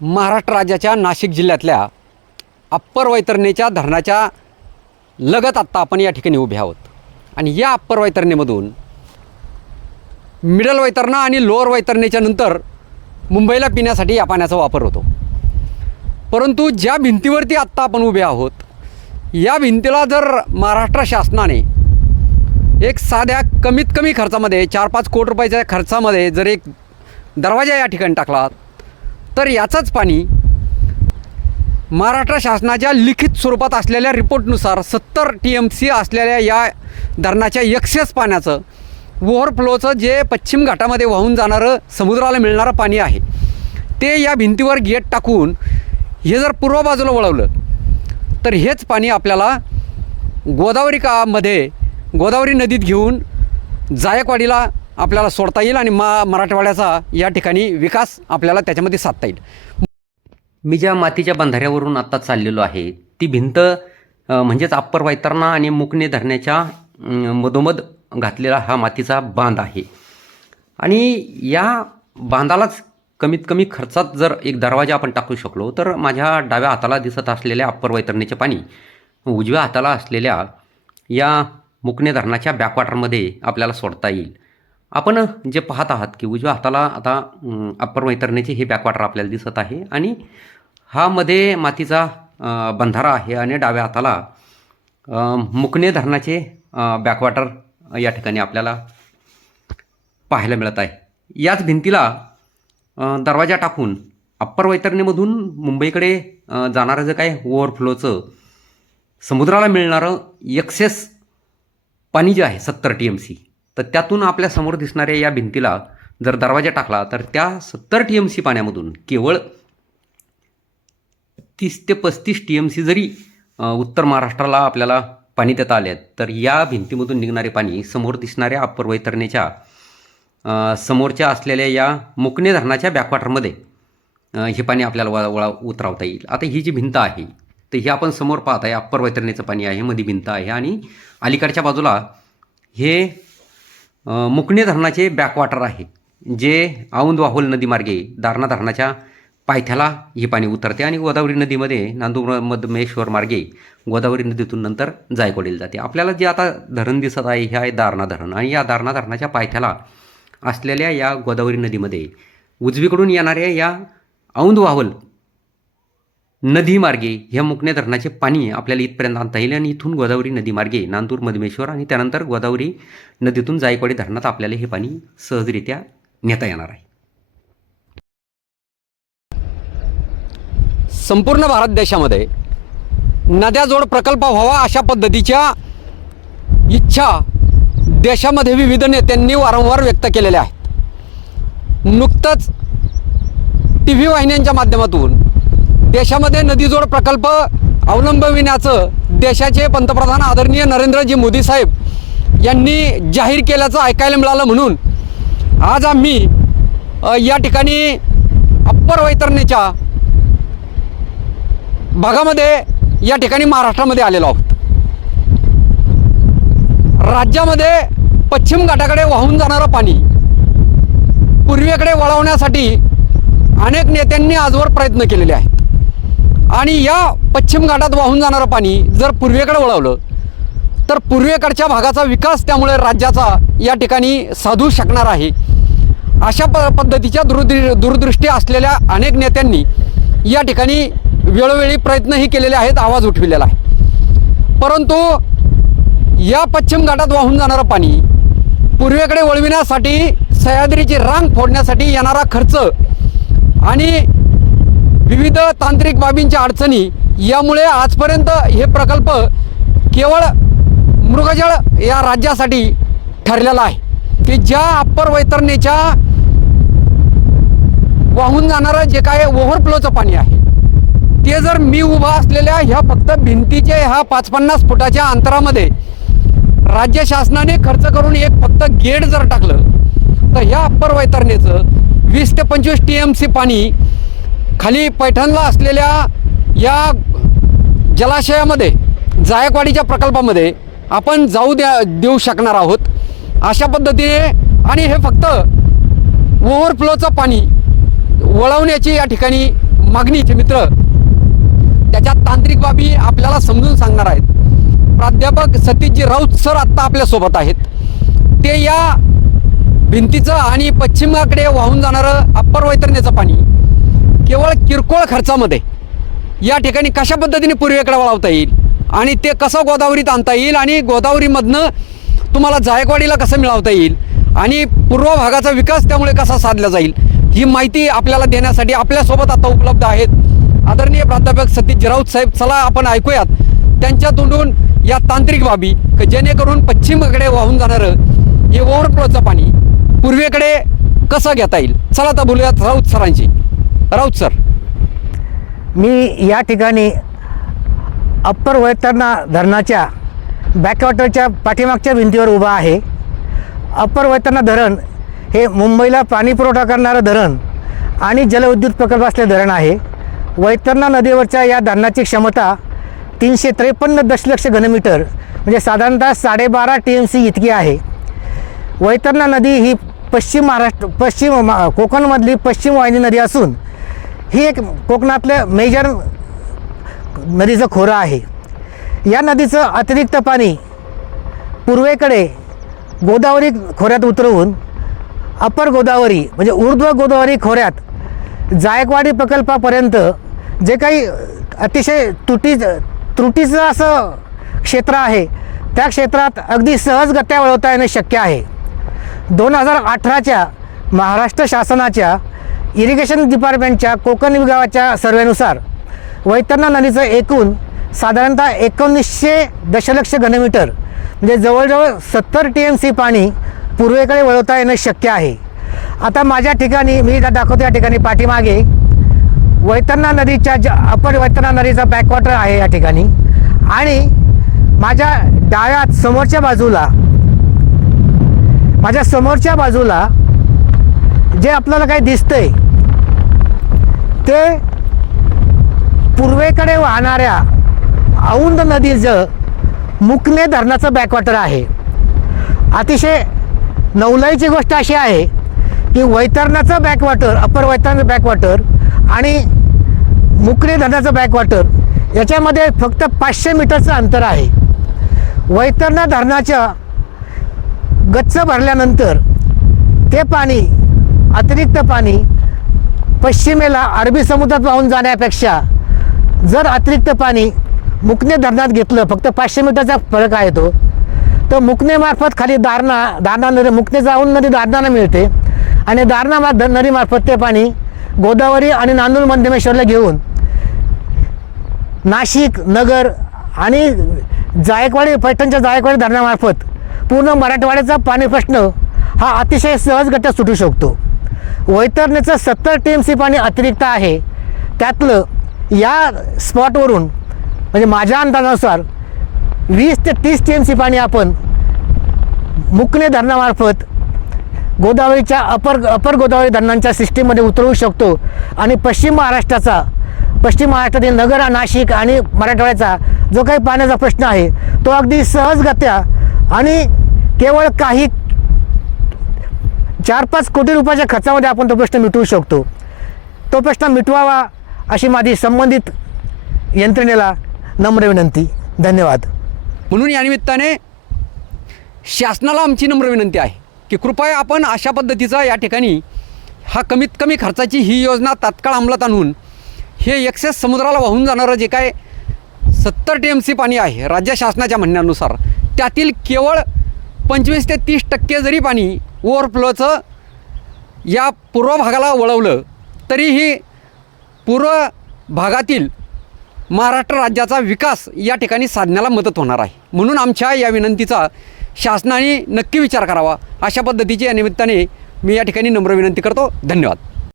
महाराष्ट्र राज्याच्या नाशिक जिल्ह्यातल्या अप्पर वैतरणीच्या धरणाच्या लगत आत्ता आपण या ठिकाणी उभे आहोत. आणि या अप्पर वैतरणीमधून मिडल वैतरणा आणि लोअर वैतरणीच्या नंतर मुंबईला पिण्यासाठी या पाण्याचा वापर होतो. परंतु ज्या भिंतीवरती आत्ता आपण उभे आहोत या भिंतीला जर महाराष्ट्र शासनाने एक साध्या कमीत कमी खर्चामध्ये चार पाच कोटी रुपयाच्या खर्चामध्ये जर एक दरवाजा या ठिकाणी टाकला तर याचंच पाणी महाराष्ट्र शासनाच्या लिखित स्वरूपात असलेल्या रिपोर्टनुसार सत्तर टी एम सी असलेल्या या धरणाच्या एक्सेस पाण्याचं ओव्हरफ्लोचं जे पश्चिम घाटामध्ये वाहून जाणारं समुद्राला मिळणारं पाणी आहे ते या भिंतीवर गेट टाकून हे जर पूर्व बाजूला वळवलं तर हेच पाणी आपल्याला गोदावरी कामध्ये गोदावरी नदीत घेऊन जायकवाडीला आपल्याला सोडता येईल आणि मा मराठवाड्याचा या ठिकाणी विकास आपल्याला त्याच्यामध्ये साधता येईल. मी ज्या मातीच्या बंधाऱ्यावरून आत्ता चाललेलो आहे ती भिंत म्हणजेच अप्पर वैतरणा आणि मुकणे धरण्याच्या मधोमध घातलेला हा मातीचा बांध आहे. आणि या बांधालाच कमीत कमी खर्चात जर एक दरवाजा आपण टाकू शकलो तर माझ्या डाव्या हाताला दिसत असलेल्या अप्पर वैतरणीचे पाणी उजव्या हाताला असलेल्या या मुकणे धरणाच्या बॅकवॉटरमध्ये आपल्याला सोडता येईल. आपण जे पाहत आहात की उजव्या हाताला आता अप्पर वैतरणीचे हे बॅकवॉटर आपल्याला दिसत आहे आणि हा मध्ये मातीचा बंधारा आहे आणि डाव्या हाताला मुकणे धरणाचे बॅकवॉटर या ठिकाणी आपल्याला पाहायला मिळत आहे. याच भिंतीला दरवाजा टाकून अप्पर वैतरणीमधून मुंबईकडे जाणारं जे काय ओव्हरफ्लोचं समुद्राला मिळणारं एक्सेस पाणी जे आहे सत्तर टी एम सी तर त्यातून आपल्यासमोर दिसणाऱ्या या भिंतीला जर दरवाजा टाकला तर त्या सत्तर टी एम सी पाण्यामधून केवळ तीस ते पस्तीस टी एम सी जरी उत्तर महाराष्ट्राला आपल्याला पाणी देता आले तर या भिंतीमधून निघणारे पाणी समोर दिसणाऱ्या अप्पर वैतरणेच्या समोरच्या असलेल्या या मुकणे धरणाच्या बॅकवॉटरमध्ये हे पाणी आपल्याला वळा वळा उतरावता येईल. आता ही जी भिंत आहे तर ही आपण समोर पाहत आहे अप्पर वैतरणीचं पाणी आहे मध्ये भिंत आहे आणि अलीकडच्या बाजूला हे मुकणे धरणाचे बॅकवॉटर आहे जे औंद वाहोल नदीमार्गे दारणा धरणाच्या पायथ्याला हे पाणी उतरते आणि गोदावरी नदीमध्ये नांदूर मधमेश्वर मार्गे गोदावरी नदीतून नंतर जायकवाडीला जाते. आपल्याला जे आता धरण दिसत आहे हे आहे दारणा धरण आणि या दारणा धरणाच्या पायथ्याला असलेल्या या गोदावरी नदीमध्ये उजवीकडून येणाऱ्या या औंद वाहोल नदीमार्गे ह्या मुकणे धरणाचे पाणी आपल्याला इथपर्यंत आणता येईल आणि इथून गोदावरी नदीमार्गे नांदूर मधमेश्वर आणि त्यानंतर गोदावरी नदीतून जायकवाडी धरणात आपल्याला हे पाणी सहजरित्या नेता येणार आहे. संपूर्ण भारत देशामध्ये नद्याजोड प्रकल्प व्हावा अशा पद्धतीच्या इच्छा देशामध्ये विविध नेत्यांनी वारंवार व्यक्त केलेल्या आहेत. नुकतंच टी व्ही वाहिन्यांच्या माध्यमातून देशामध्ये नदीजोड प्रकल्प अवलंबविण्याचं देशाचे पंतप्रधान आदरणीय नरेंद्रजी मोदी साहेब यांनी जाहीर केल्याचं ऐकायला मिळालं म्हणून आज आम्ही या ठिकाणी अप्पर वैतरणीच्या भागामध्ये या ठिकाणी महाराष्ट्रामध्ये आलेलो आहोत. राज्यामध्ये पश्चिम घाटाकडे वाहून जाणारं पाणी पूर्वेकडे वळवण्यासाठी अनेक नेत्यांनी आजवर प्रयत्न केलेले आहेत. आणि या पश्चिम घाटात वाहून जाणारं पाणी जर पूर्वेकडे वळवलं तर पूर्वेकडच्या भागाचा विकास त्यामुळे राज्याचा या ठिकाणी साधू शकणार आहे. अशा प पद्धतीच्या दूरदृ दूरदृष्टी असलेल्या अनेक नेत्यांनी या ठिकाणी वेळोवेळी प्रयत्नही केलेले आहेत आवाज उठविलेला आहे. परंतु या पश्चिम घाटात वाहून जाणारं पाणी पूर्वेकडे वळविण्यासाठी सह्याद्रीची रांग फोडण्यासाठी येणारा खर्च आणि विविध तांत्रिक बाबींच्या अडचणी यामुळे आजपर्यंत हे प्रकल्प केवळ मृगजळ या राज्यासाठी ठरलेला आहे. की ज्या अप्पर वैतरणेच्या वाहून जाणारं जे काय ओव्हरफ्लोचं पाणी आहे ते जर मी उभा असलेल्या ह्या फक्त भिंतीच्या ह्या पाच पन्नास फुटाच्या अंतरामध्ये राज्य शासनाने खर्च करून एक फक्त गेट जर टाकलं तर ह्या अप्पर वैतरणेचं वीस ते पंचवीस टी एम सी पाणी खाली पैठणला असलेल्या या जलाशयामध्ये जायकवाडीच्या प्रकल्पामध्ये आपण जाऊ द्या देऊ शकणार आहोत. अशा पद्धतीने आणि हे फक्त ओव्हरफ्लोचं पाणी वळवण्याची या ठिकाणी मागणीचे मित्र त्याच्या तांत्रिक बाबी आपल्याला समजून सांगणार आहेत. प्राध्यापक सतीशजी राऊत सर आत्ता आपल्यासोबत आहेत. ते या भिंतीचं आणि पश्चिमाकडे वाहून जाणारं अप्पर वैतरणेचं पाणी केवळ किरकोळ खर्चामध्ये या ठिकाणी कशा पद्धतीने पूर्वेकडे वळवता येईल? आणि ते कसं गोदावरीत आणता येईल? आणि गोदावरीमधनं तुम्हाला जायकवाडीला कसं मिळवता येईल? आणि पूर्व भागाचा विकास त्यामुळे कसा साधला जाईल? ही माहिती आपल्याला देण्यासाठी आपल्यासोबत आता उपलब्ध आहेत आदरणीय प्राध्यापक सतीश राऊत साहेब. चला आपण ऐकूयात. त्यांच्या तोंडून या तांत्रिक बाबी जेणेकरून पश्चिमेकडे वाहून जाणारं हे ओव्हरफ्लोचं पाणी पूर्वेकडे कसं घेता येईल? चला आता बोलूयात राऊत सरांची राऊत सर. मी या ठिकाणी अप्पर वैतरणा धरणाच्या बॅकवॉटरच्या पाठीमागच्या भिंतीवर उभा आहे. अप्पर वैतरणा धरण हे मुंबईला पाणी पुरवठा करणारं धरण आणि जलविद्युत प्रकल्प असलेलं धरण आहे. वैतरणा नदीवरच्या या धरणाची क्षमता तीनशे त्रेपन्न दशलक्ष घनमीटर म्हणजे साधारणतः साडेबारा टी एम सी इतकी आहे. वैतरणा नदी ही पश्चिम महाराष्ट्र पश्चिम कोकणमधली पश्चिम वाहिनी नदी असून ही एक कोकणातलं मेजर नदीचं खोरं आहे. या नदीचं अतिरिक्त पाणी पूर्वेकडे गोदावरी खोऱ्यात उतरवून अप्पर गोदावरी म्हणजे ऊर्ध्व गोदावरी खोऱ्यात जायकवाडी प्रकल्पापर्यंत जे काही अतिशय तुटी त्रुटीचं असं क्षेत्र आहे त्या क्षेत्रात अगदी सहजगत्या वळवता येणं शक्य आहे. दोन हजार अठराच्या महाराष्ट्र शासनाच्या इरिगेशन डिपार्टमेंटच्या कोकण विभागाच्या सर्वेनुसार वैतरणा नदीचं एकूण साधारणतः एकोणीसशे दशलक्ष घनमीटर म्हणजे जवळजवळ सत्तर टी एम सी पाणी पूर्वेकडे वळवता येणं शक्य आहे. आता माझ्या ठिकाणी मी दाखवतो या ठिकाणी पाठीमागे. वैतरणा नदीच्या ज अपर वैतरणा नदीचा बॅकवॉटर आहे या ठिकाणी. आणि माझ्या डाव्यात समोरच्या बाजूला माझ्या समोरच्या बाजूला जे आपल्याला काही दिसतंय ते पूर्वेकडे वाहणाऱ्या औंध नदीचं मुकणे धरणाचं बॅकवॉटर आहे. अतिशय नवलाईची गोष्ट अशी आहे की वैतरणाचं बॅकवॉटर अप्पर वैतरणाचं बॅकवॉटर आणि मुकणे धरणाचं बॅकवॉटर याच्यामध्ये फक्त पाचशे मीटरचं अंतर आहे. वैतरणा धरणाच्या गच्च भरल्यानंतर ते पाणी अतिरिक्त पाणी पश्चिमेला अरबी समुद्रात वाहून जाण्यापेक्षा जर अतिरिक्त पाणी मुकणे धरणात घेतलं फक्त पाचशे मीटरचा फरक आहे तो तर मुकणेमार्फत खाली दारणा दारणा नदी मुकणे जाऊन नदी दारणाला मिळते. आणि दारणा मा- नदीमार्फत ते पाणी गोदावरी आणि नांदूर मध्यमेश्वरला घेऊन नाशिक नगर आणि जायकवाडी पैठणच्या जायकवाडी धरणामार्फत पूर्ण मराठवाड्याचा पाणी प्रश्न हा अतिशय सहजगत्या सुटू शकतो. वैतरणीचं सत्तर टी एम सी पाणी अतिरिक्त आहे. त्यातलं या स्पॉटवरून म्हणजे माझ्या अंदाजानुसार वीस ते तीस टी एम सी पाणी आपण मुकणे धरणामार्फत गोदावरीच्या अपर अपर गोदावरी धरणांच्या सिस्टीममध्ये उतरवू शकतो. आणि पश्चिम महाराष्ट्राचा पश्चिम महाराष्ट्रातील नगर नाशिक आणि मराठवाड्याचा जो काही पाण्याचा प्रश्न आहे तो अगदी सहजगत्या आणि केवळ काही चार पाच कोटी रुपयाच्या खर्चामध्ये आपण तो प्रश्न मिटवू शकतो. तो प्रश्न मिटवावा अशी माझी संबंधित यंत्रणेला नम्र विनंती. धन्यवाद. म्हणून या निमित्ताने शासनाला आमची नम्र विनंती आहे की कृपया आपण अशा पद्धतीचा या ठिकाणी हा कमीत कमी खर्चाची ही योजना तात्काळ अंमलात आणून हे एक्सेस समुद्राला वाहून जाणारं जे काय सत्तर टी एम सी पाणी आहे राज्य शासनाच्या म्हणण्यानुसार त्यातील केवळ पंचवीस ते तीस टक्के जरी पाणी ओव्हरफ्लोचं या पूर्व भागाला वळवलं तरीही पूर्व भागातील महाराष्ट्र राज्याचा विकास या ठिकाणी साधण्याला मदत होणार आहे. म्हणून आमच्या या विनंतीचा शासनाने नक्की विचार करावा अशा पद्धतीची या निमित्ताने मी या ठिकाणी नम्र विनंती करतो. धन्यवाद.